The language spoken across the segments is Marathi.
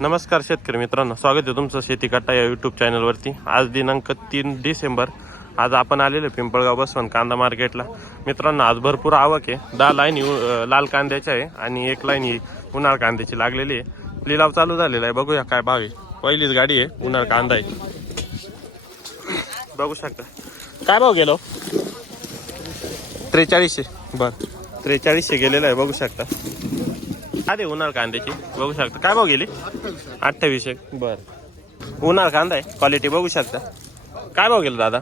नमस्कार शेतकरी मित्रांनो स्वागत आहे तुमचं शेती कट्टा या यूट्यूब चॅनलवरती आज दिनांक तीन डिसेंबर आज आपण आलेलो पिंपळगाव बसवंत कांदा मार्केटला. मित्रांनो आज भरपूर आवक आहे. दहा लाईन लाल कांद्याची आहे आणि एक लाईन ही उन्हाळ कांद्याची लागलेली आहे. लिलाव चालू झालेला आहे. बघूया काय भाव आहे. पहिलीच गाडी आहे उन्हाळ कांदा आहे. बघू शकता. काय भाव गेलो? त्रेचाळीसशे. बर. त्रेचाळीसशे गेलेला आहे बघू शकता. अरे उन्हाळ कांद्याची बघू शकता. काय भाव गेली? अठ्ठावीसशे. बर. उन्हाळ कांदा आहे. क्वालिटी बघू शकता. काय भाव गेला दादा?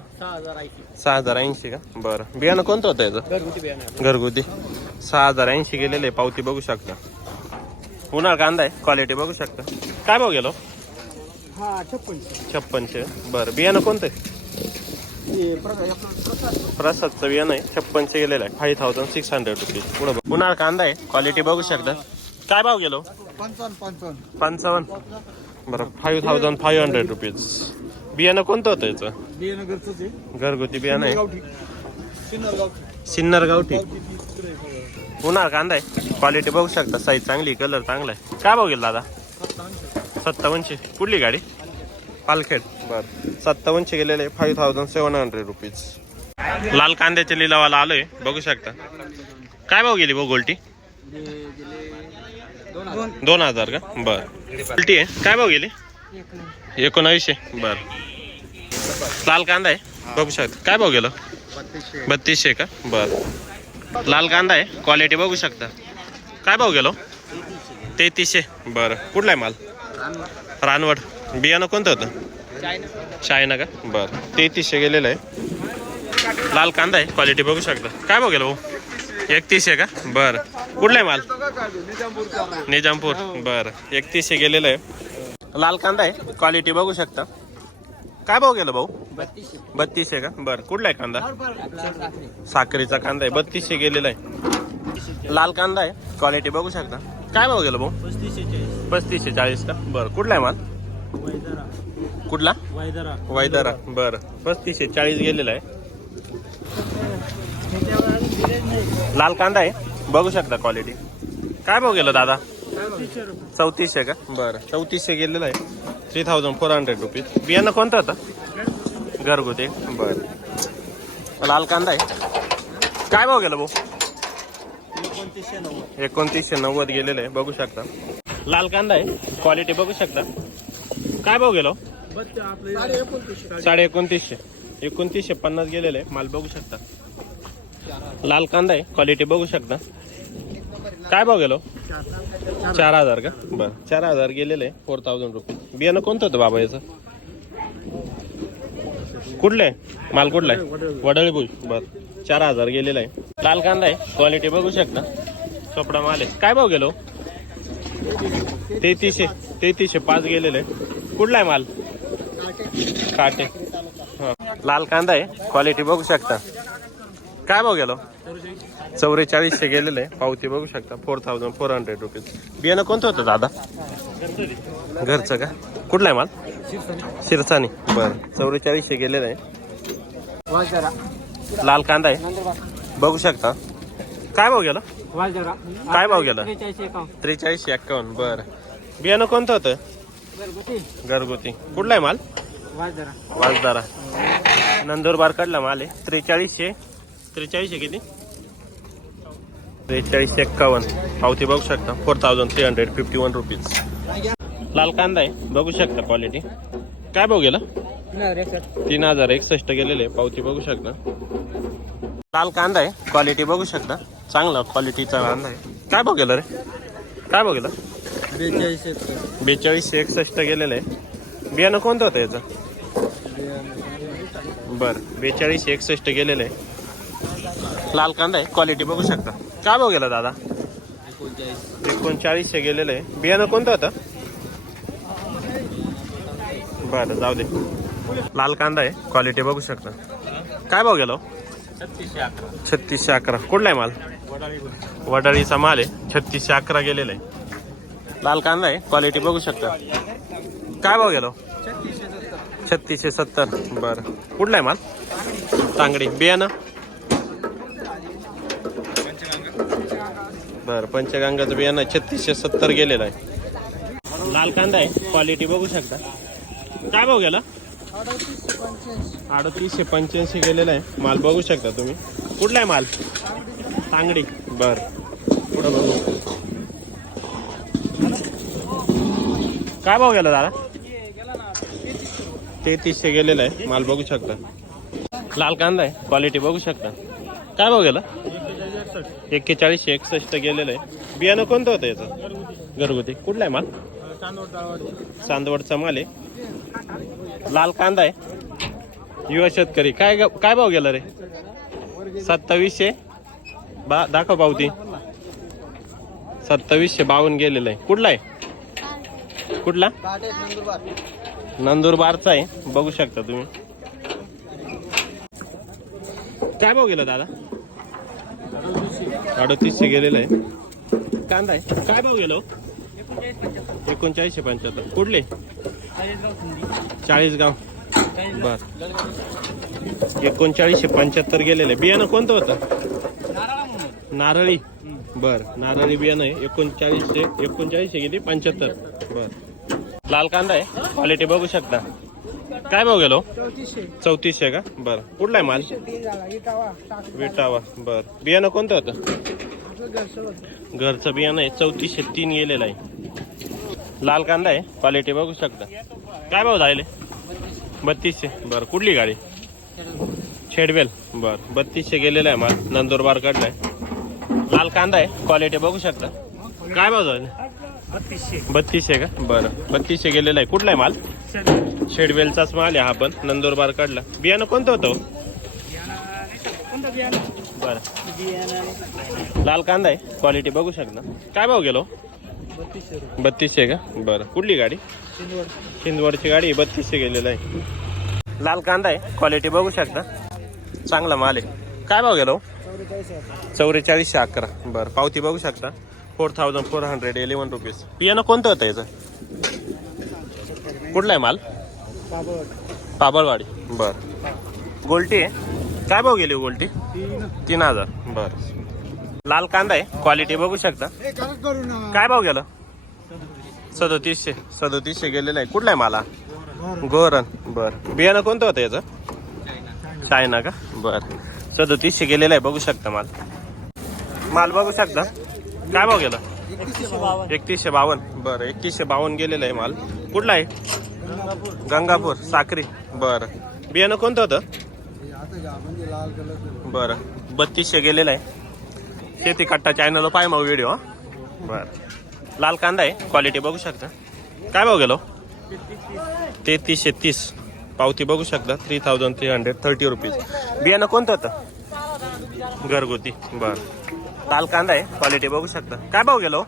सहा हजार ऐंशी का? बरं. बियाणं कोणतं होतं याचं? घरगुती सहा हजार ऐंशी गेलेले आहे, पावती बघू शकता. उन्हाळ कांदा आहे. क्वालिटी बघू शकता. काय भाव गेलो? हा छप्पनशे. बरं. बियाणं कोणतं प्रसादचं बियाणं आहे. छप्पनशे गेलेलं आहे. Five thousand six hundred rupees पुढं. उन्हाळ कांदा आहे. क्वालिटी बघू शकता. काय भाव गेलो? पंचावन्न. पंचावन्न पंचावन्न बरं five thousand five hundred rupees बियाणं कोणतं होतं याचं? बियानगरच आहे घरगुती बियाणं आहे. गावठी सिन्नर गावठी सिन्नर गावठी गावठी कांदा आहे. क्वालिटी बघू शकता. साईज चांगली कलर चांगला आहे. काय भाव गेला दादा? सत्तावन्नशे. कुठली गाडी? पालखेड. बरं. सत्तावन्नशे गेलेले five thousand seven hundred rupees लाल कांद्याच्या लिलावाला आलोय. बघू शकता. काय भाव गेली भाऊ गोल्टी? गेले दोन हजार. का? बर. उलटी आहे. काय भाव गेली? एकोणावीसशे. बर. लाल कांदा आहे? बघू शकता. काय भाव गेलो? बत्तीसशे बत्तीसशे का? बर. लाल कांदा आहे. क्वालिटी बघू शकता. काय भाव गेलो? तेहतीसशे. बरं. कुठला आहे माल? रानवड. बियाणं कोणतं होतं? चायना का? बरं. तेहतीसशे गेलेलं आहे. लाल कांदा आहे. क्वालिटी बघू शकता. काय भाव गेलो? भाऊ एकतीसशे का? बरं. कुठला आहे माल? निजामपूर. बरं. एकतीसशे गेलेलं आहे. लाल कांदा आहे. क्वालिटी बघू शकता. काय भाव गेलं भाऊ? बत्तीसशे का? बरं. कुठला आहे कांदा? साखरेचा कांदा आहे. बत्तीसशे गेलेला आहे. लाल कांदा आहे. क्वालिटी बघू शकता. काय भाव गेलं भाऊ? पस्तीसशे चाळीस का? बरं. कुठला आहे माल? कुठला? वैदरा. वैदारा बरं पस्तीसशे चाळीस गेलेला आहे. लाल कांदा आहे. बघू शकता क्वालिटी काय भाव गेलं दादा? चौतीसशे का? बरं. चौतीसशे गेलेलं आहे. Three thousand four hundred rupees बियाणं कोणतं होतं घरगुती. बरं. लाल कांदा आहे. काय भाव गेलं भाऊ? एकोणतीसशे नव्वद गेलेलं आहे. बघू शकता. लाल कांदा आहे. क्वालिटी बघू शकता. काय भाव गेलो हो? साडे एकोणतीसशे. साडे एकोणतीसशे. एकोणतीसशे पन्नास गेलेले आहे. माल बघू शकता. लाल कांदा आहे. क्वालिटी बघू शकता. काय भाव गेलो? चार हजार का? बरं. चार हजार गेलेले. आहे फोर थाउजंड रुपीज बियाणं कोणतं होतं बाबा याचं? कुठलं? आहे माल कुठला आहे? वडळी भुई बरं. चार हजार गेलेला आहे. लाल कांदा आहे. क्वालिटी बघू शकता. चोपडा माल आहे. काय भाव गेलो? तेहतीसशे. तेहतीसशे पाच गेलेले. आहे कुठला आहे माल? काटे. हा. लाल कांदा आहे. क्वालिटी बघू शकता. काय भाव गेलो? चौवेचाळीसशे गेलेलं. आहे पावती बघू शकता. Four thousand four hundred rupees बियाणं कोणतं होतं दादा? घरचं. का? कुठलं आहे माल? शिरसानी बरं. चौवेचाळीसशे गेलेलं. आहे लाल कांदा आहे. बघू. शकता. काय भाव गेला? काय भाव गेला? त्रेचाळीसशे एक्कावन्न बरं. बियाणं कोणतं होतं? घरगुती. कुठला आहे माल? वाजरा वाजदारा नंदुरबार कडला माल आहे. त्रेचाळीसशे त्रेचाळीस आहे किती? त्रेचाळीस एक्कावन्न. पावती बघू शकता. Four thousand three hundred fifty one rupees लाल कांदा आहे. बघू शकता क्वालिटी काय भाव गेला? तीन हजार एकसष्ट गेलेले आहे, पावती बघू शकता. लाल कांदा आहे. क्वालिटी बघू शकता. चांगला क्वालिटीचा कांदा आहे. काय भाव गेला रे? काय भाव गेला? बेचाळीसशे बेचाळीसशे एकसष्ट गेलेलं आहे. बियाणं कोणतं होतं याचं? बरं. बेचाळीसशे एकसष्ट गेलेलं आहे. लाल कांदा आहे. क्वालिटी बघू शकता. काय भाव गेला दादा? एकोणचाळीस एकोणचाळीसशे गेलेलं आहे. बियाणं कोणतं होतं? बरं जाऊ दे. लाल कांदा आहे. क्वालिटी बघू शकता. काय भाव गेलो छत्तीसशे अकरा. छत्तीसशे अकरा. कुठला आहे माल? वडाळीचा माल आहे. छत्तीसशे अकरा गेलेला आहे. लाल कांदा आहे. क्वालिटी बघू शकता. काय भाव गेलो छत्तीसशे सत्तर. छत्तीसशे सत्तर. बरं. कुठला आहे माल? तांगडी. बियाणं? बरं पंचगंगाचं बियाणं छत्तीसशे सत्तर गेलेलं आहे. लाल कांदा आहे क्वालिटी बघू शकता. काय भाव गेला? अडतीसशे पंच्याऐंशी गेलेला आहे. माल बघू शकता तुम्ही. कुठला आहे माल? तांगडी. बर. पुढं बघू. काय भाव गेला दादा? तेहतीसशे गेलेला आहे. माल बघू शकता. लाल कांदा आहे क्वालिटी बघू शकता. काय भाव गेला? एक्केचाळीसशे एकसष्ट गेलेलं आहे. बियाणं कोणतं होतं याचं? घरगुती. कुठला आहे माल? चांदवडचा माल आहे. लाल कांदा आहे. युवा शेतकरी. काय काय भाव गेला रे? सत्तावीसशे? बा दाखव पावती. सत्तावीसशे बावन्न गेलेलं आहे. कुठला आहे? कुठला? नंदुरबारचा आहे. बघू शकता तुम्ही. काय भाव गेला दादा? अडतीसशे गेलेलं आहे. कांदा आहे. काय भाव गेलो हो? एकोणचाळीसशे पंच्याहत्तर. कुठले? चाळीसगाव. बर. एकोणचाळीसशे पंच्याहत्तर गेलेले बियाणं कोणतं होतं? नारळी. बर. नारळी बियाणं आहे. एकोणचाळीसशे एकोणचाळीसशे किती पंच्याहत्तर. बर. लाल कांदा आहे. क्वालिटी बघू शकता. काय भाव गेलो? चौतीसशे. का? बर. कुठला आहे माल? विटावा. बर. बियाणं कोणतं होतं? घरचं बियाणं आहे. चौतीसशे तीन गेलेलं आहे. लाल कांदा आहे. क्वालिटी बघू शकता. काय भाव झाले बत्तीसशे. बर. कुठली गाडी? छेडवेल. बर. बत्तीसशे गेलेला आहे माल. नंदुरबार कडलाय लाल कांदा आहे. क्वालिटी बघू शकता. काय भाव झाले? बत्तीसशे. का? बरं. बत्तीसशे गेलेला आहे. कुठला आहे माल? शेडवेलचाच माल आहे हा पण. नंदुरबार कडला बियाणं कोणतं होतं हो? बरं. लाल कांदा आहे. क्वालिटी बघू शकता. काय भाव गेलो? बत्तीसशे का? बरं. कुठली गाडी? शिंदवडची गाडी बत्तीसशे गेलेलं आहे. लाल कांदा आहे. क्वालिटी बघू शकता. चांगला माल आहे. काय भाव गेलो? चौवेचाळीसशे अकरा. बरं. पावती बघू शकता. Four thousand four hundred eleven rupees बियाणं कोणतं होतं याचं? कुठला आहे माल? पाबळवाडी. बर. गोल्टी आहे? काय भाव गेली हो गोल्टी? तीन हजार. बर. लाल कांदा आहे. क्वालिटी बघू शकता. काय भाव गेलं? सदोतीसशे. सदोतीसशे गेलेलं आहे. कुठला आहे माला गोरण बर. बियाणं कोणतं होतं याचं? चायना का? बर. सदोतीसशे गेलेलं आहे. बघू शकता माल. माल बघू शकता. काय भाव गेला? एकतीसशे बावन्न. बरं एकतीसशे बावन्न गेलेलं आहे माल. कुठला आहे? गंगापूर. साक्री. बरं. बियाणं कोणतं होतं? बरं. बत्तीसशे गेलेलं आहे. शेती कट्टा चॅनल पाय मग व्हिडिओ बरं. लाल कांदा आहे. क्वालिटी बघू शकता. काय भाव गेलो? तेहतीसशे तीस. पावती बघू शकता. Three thousand three hundred thirty rupees बियाणं कोणतं होतं? घरगुती. बरं. लाल कांदा आहे क्वालिटी बघू शकता. काय भाव गेलो?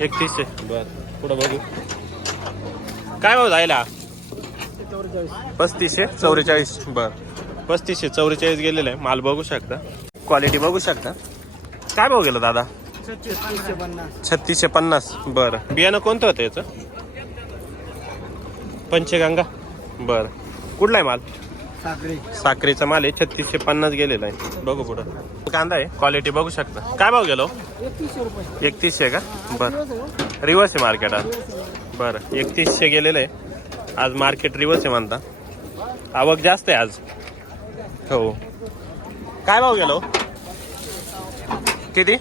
एकतीसशे बर पुढं बघू. काय भाव जायला? पस्तीसशे चौवेचाळीस. बर. पस्तीसशे चौवेचाळीस गेलेलं आहे. माल बघू शकता. क्वालिटी बघू शकता. काय भाव गेलं दादा? छत्तीसशे पन्नास. बरं. बियाणं कोणतं होतं याचं? पंचगंगा. बरं. कुठला आहे माल? साखरेचा माल आहे छत्तीसशे पन्नास गेलेला आहे. बघू पुढं. कांदा आहे क्वालिटी बघू शकता. काय भाव गेलो? एकतीसशे का? बरं. रिवर्स आहे मार्केट आज. बरं एकतीसशे गेलेलं आहे. आज मार्केट रिवर्स आहे म्हणता. आवक जास्त आहे आज. हो. काय भाव गेलो? किती?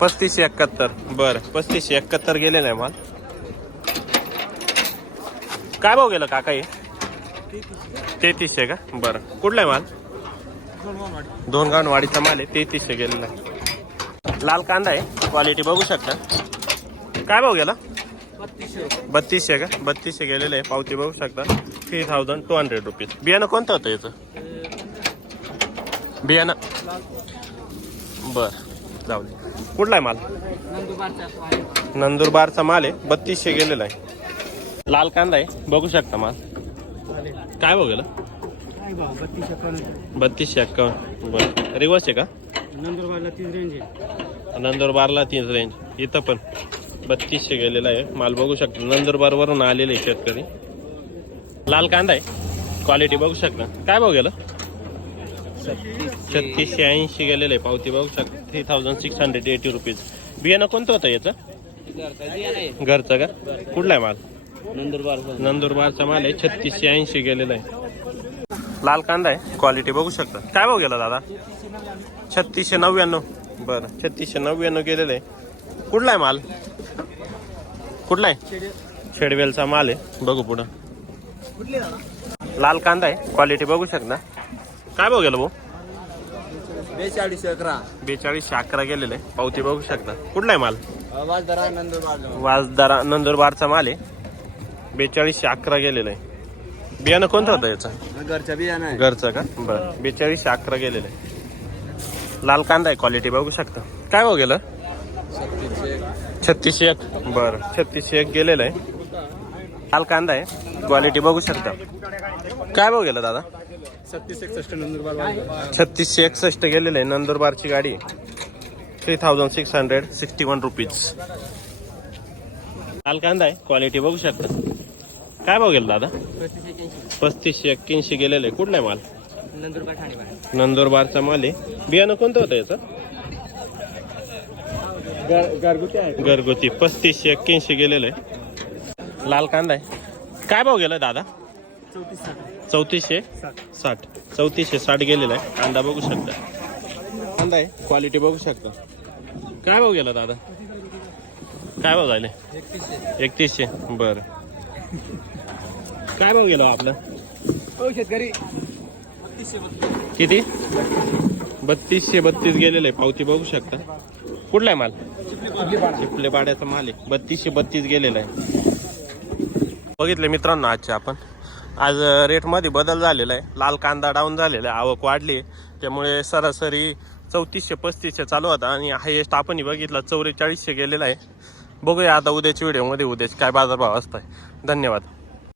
पस्तीसशे एकाहत्तर. बरं पस्तीसशे एकाहत्तर गेलेलं आहे माल. काय भाव गेलं काका हे तेहतीसशे का? बरं. कुठला आहे माल? दोन गावण वाडीचा माल आहे. तेहतीसशे गेलेला आहे. लाल कांदा आहे. क्वालिटी बघू शकता. काय भाव गेला? बत्तीसशे का? बत्तीसशे गेलेलं आहे. पावती बघू शकता. Three thousand two hundred rupees बियाणं कोणतं होतं याचं? बियाणं. बर. जाऊ दे. कुठला आहे माल? नंदुरबारचा माल आहे. बत्तीसशे गेलेला आहे. लाल कांदा आहे. बघू शकता माल. काय भाव गेला? बत्तीसशे एक्कावन्न बरं. रिवर्स आहे का? नंदुरबारला तीन रेंज आहे. नंदुरबारला तीन रेंज इथं पण बत्तीसशे गेलेला आहे. माल बघू शकता. नंदुरबारवरून आलेले शेतकरी. लाल कांदा आहे. क्वालिटी बघू शकता. काय भाव गेलं? छत्तीसशे ऐंशी गेलेलं आहे. पावती बघू शकता. Three thousand six hundred eighty rupees बियाणं कोणतं होतं याचं? घरचं का? कुठला आहे माल? नंदुरबार नंदुरबारचा माल आहे छत्तीसशे ऐंशी गेलेला आहे. लाल कांदा आहे क्वालिटी बघू शकता. काय भाव गेला दादा? छत्तीसशे नव्याण्णव. बरं छत्तीसशे नव्याण्णव गेलेलं आहे. कुठला आहे माल? कुठला आहे? शेडवेलचा माल आहे. बघू पुढं. लाल कांदा आहे क्वालिटी बघू शकता. काय भाव गेला भाऊ? बेचाळीस अकरा बेचाळीसशे अकरा गेलेले आहे. पावती बघू शकता. कुठला आहे माल? वाजदारा नंदुरबार वाजदारा नंदुरबारचा माल आहे. बेचाळीसशे अकरा गेलेलं आहे. बियाणं कोणतं होतं याचं? घरच्या बियाणं आहे. घरचं का? बरं. बेचाळीसशे अकरा गेलेलं आहे. लाल कांदा आहे क्वालिटी बघू शकता. काय भाव गेलं? छत्तीसशे एक. बरं. छत्तीसशे एक गेलेलं आहे. लाल कांदा आहे. क्वालिटी बघू शकता. काय भाव गेलं दादा? छत्तीस एकसष्ट नंदुरबार छत्तीसशे एकसष्ट गेलेलं आहे. नंदुरबारची गाडी. Three thousand six hundred sixty one rupees लाल कांदा आहे. क्वालिटी बघू शकता. काय भाव गेलं दादा? पस्तीसशे एक्क्याऐंशी. गेलेलं. आहे कुठला आहे माल? नंदुरबार ठाणे नंदुरबारचा माल आहे. बियाणं कोणतं होतं याचं? घरगुती आहे. घरगुती. पस्तीसशे एक्क्याऐंशी गेलेलं. आहे लाल कांदा आहे. काय भाव गेला दादा? चौतीस चौतीसशे. साठ. चौतीसशे साठ गेलेला आहे. कांदा बघू शकता. कांदा आहे. क्वालिटी बघू शकता. काय भाव गेला दादा? काय भाव झाले? एकतीसशे एकतीसशे. बरं. काय भाव गेला हो आपला? हो शेतकरी. किती? बत्तीसशे बत्तीस गेलेलं. आहे पावती बघू शकता. कुठला आहे माल? चिपले पाड्याचा माल आहे. बत्तीसशे बत्तीस गेलेला आहे. बघितले मित्रांनो आजचे आपण. आज रेटमध्ये बदल झालेला आहे. लाल कांदा डाऊन झालेला आहे. आवक वाढली आहे. त्यामुळे सरासरी चौतीसशे पस्तीसशे चालू होता. आणि हायेस्ट आपणही बघितला चौवेचाळीसशे गेलेला आहे. बघूया आता उद्याच्या व्हिडिओमध्ये उद्याचे काय बाजारभाव असत आहे धन्यवाद.